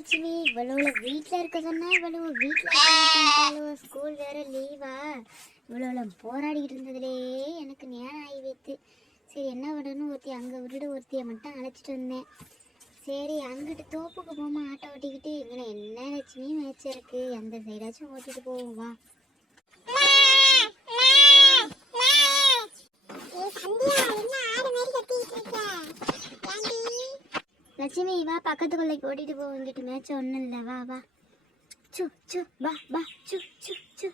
லட்சுமி இவ்வளவு வீட்டுல இருக்க சொன்னா இவ்வளவு வீட்டுல ஸ்கூல் வேற லீவா இவ்வளவு போராடிட்டு இருந்ததுலே எனக்கு நேரம் ஆகி வைத்து. சரி என்ன பண்ணணும், ஒருத்தி அங்க விட்டுட்டு ஒருத்தியை மட்டும் அழைச்சிட்டு வந்தேன். சரி அங்கிட்டு தோப்புக்கு போமா ஆட்டோ ஓட்டிக்கிட்டு இங்கே என்ன லட்சுமி மேட்ச் இருக்கு, அந்த சைடாச்சும் ஓட்டிட்டு போவோம் வா. லட்சுமி வா பக்கத்து கொள்ளைக்கு ஓட்டிட்டு போவோம், இங்கிட்டு மேட்ச் ஒன்றும் இல்லை வா வா. சு சு வா வா சு சு சு.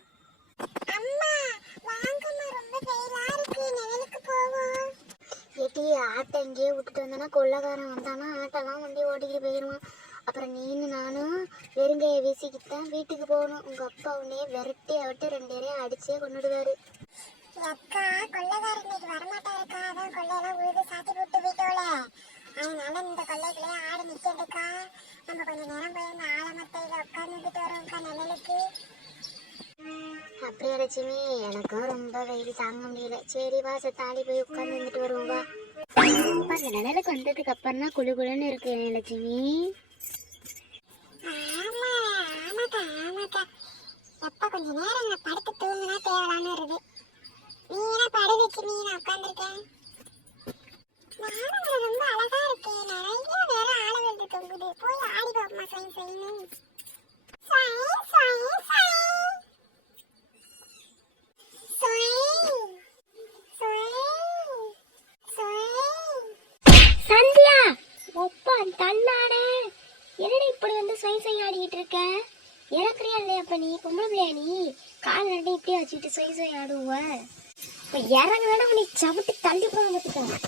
அம்மா வாங்கம்மா, ரொம்ப வெயிலா இருக்கு, நிழலுக்கு போவோம். ஏட்டி ஆட்டை இங்கேயே விட்டுட்டு வந்தோன்னா கொள்ளைக்காரன் வந்தானா ஆட்டெல்லாம் வண்டி ஓட்டிக்கிட்டு போயிடுவான். அப்புறம் நீனு நானும் வெறுங்கையை வீசிக்கிட்டு தான் வீட்டுக்கு போகணும். உங்கள் அப்பா உன்னையே விரட்டி அவட்டு 2 பேரையும் அடிச்சே கொண்டுடுவாரு. அக்கா கொள்ளைக்காரன் இன்னைக்கு வரமாட்டாருக்கா, அதான் கொள்ளையெல்லாம் உழுது சாத்தி விட்டு போயிட்டோல, அதனால இந்த கொள்ளைகளே ஆடு நிற்கிறதுக்கா. நம்ம கொஞ்சம் நேரம் போய் இந்த ஆலமத்தையில் உட்காந்துட்டு வரோம்க்கா நிழலுக்கு. அப்படியே லட்சுமி எனக்கும் ரொம்ப வெயில் தாங்க முடியல. சரி வா தாலி போய் உட்காந்து வந்துட்டு வருவோம் வா. அந்த நிழலுக்கு வந்ததுக்கு அப்புறம் தான் குழு குழுன்னு இருக்கு லட்சுமி. எப்ப கொஞ்ச நேரம் நான் படுத்து தூங்குனா தேவலான்னு இருக்கு. நீ என்ன படு லட்சுமி, நான் உட்காந்துருக்கேன். ரொம்ப அழகா இருக்கு, நிறைய வேற ஆளவெடுத்து தொங்குது. போய் ஆடி பாப்பமா சைன் சைனு. சந்தியா ஒப்பா தள்ளானே, என்னடி இப்படி வந்து சொய் சொய் ஆடிக்கிட்டு இருக்க? இறக்குறியா இல்லையா? அப்ப நீ பொம்பளை பிள்ளையா, நீ கால் ரெண்டு இப்படியே வச்சுக்கிட்டு சொய் சொய் ஆடுவ. இப்ப இறங்குனா நீ சவிட்டு தள்ளி போன பார்த்துக்க.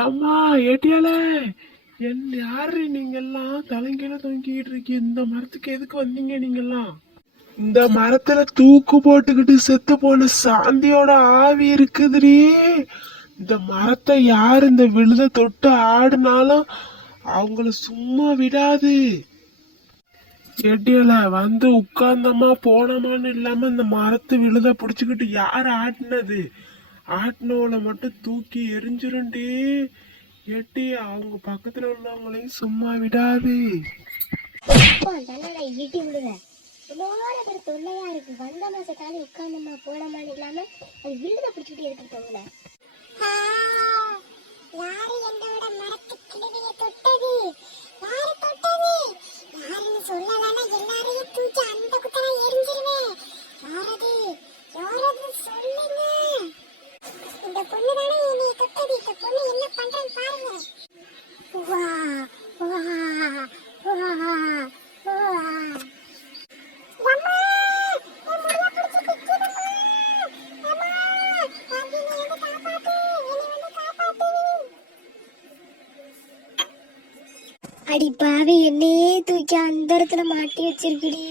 ஏம்மா ஏட்டியால என்ன யாரு நீங்கெல்லாம் தலைங்கீழ தொங்கிட்டு இருக்கீங்க? இந்த மரத்துக்கு எதுக்கு வந்தீங்க நீங்கெல்லாம்? இந்த மரத்துல தூக்கு போட்டுக்கிட்டு செத்து போன சாந்தியோட ஆவி இருக்குதுடி. இந்த மரத்தை யாரு இந்த விழுத தொட்டு ஆடுனாலும் அவங்கள சும்மா விடாது. ஏட்டியால வந்து உட்கார்ந்தமா போனமான்னு இல்லாம இந்த மரத்து விழுத பிடிச்சுக்கிட்டு யாரு ஆட்டினது? ஆட்டினவளை மட்டும் தூக்கி எரிஞ்சிருண்டி. ஏட்டி அவங்க பக்கத்துல உள்ளவங்களையும் சும்மா விடாது. இடி விடுவேன் தொல்லையா இருக்கு. வந்த மாசத்தாலே உட்கார்ந்தமா போனமான்னு இல்லாம அது விழுத பிடிச்சிட்டு எடுத்துட்டோம்ல. யாரு என்னோட மரத்து கிழவிய தொட்டது? யாரு தொட்டது? யாருன்னு சொல்லலானா எல்லாரையும் தூக்கி அந்த குத்தரா எரிஞ்சிருவேன். யாரது யாரது சொல்லுங்க. இந்த பொண்ணு தானே என்னைய தொட்டது. இந்த பொண்ணு என்ன பண்றேன்னு பாருங்க. வா வா வா வா. அடி பாவி என்னையே தூக்கி அந்த இடத்துல மாட்டி வச்சிருக்கடி.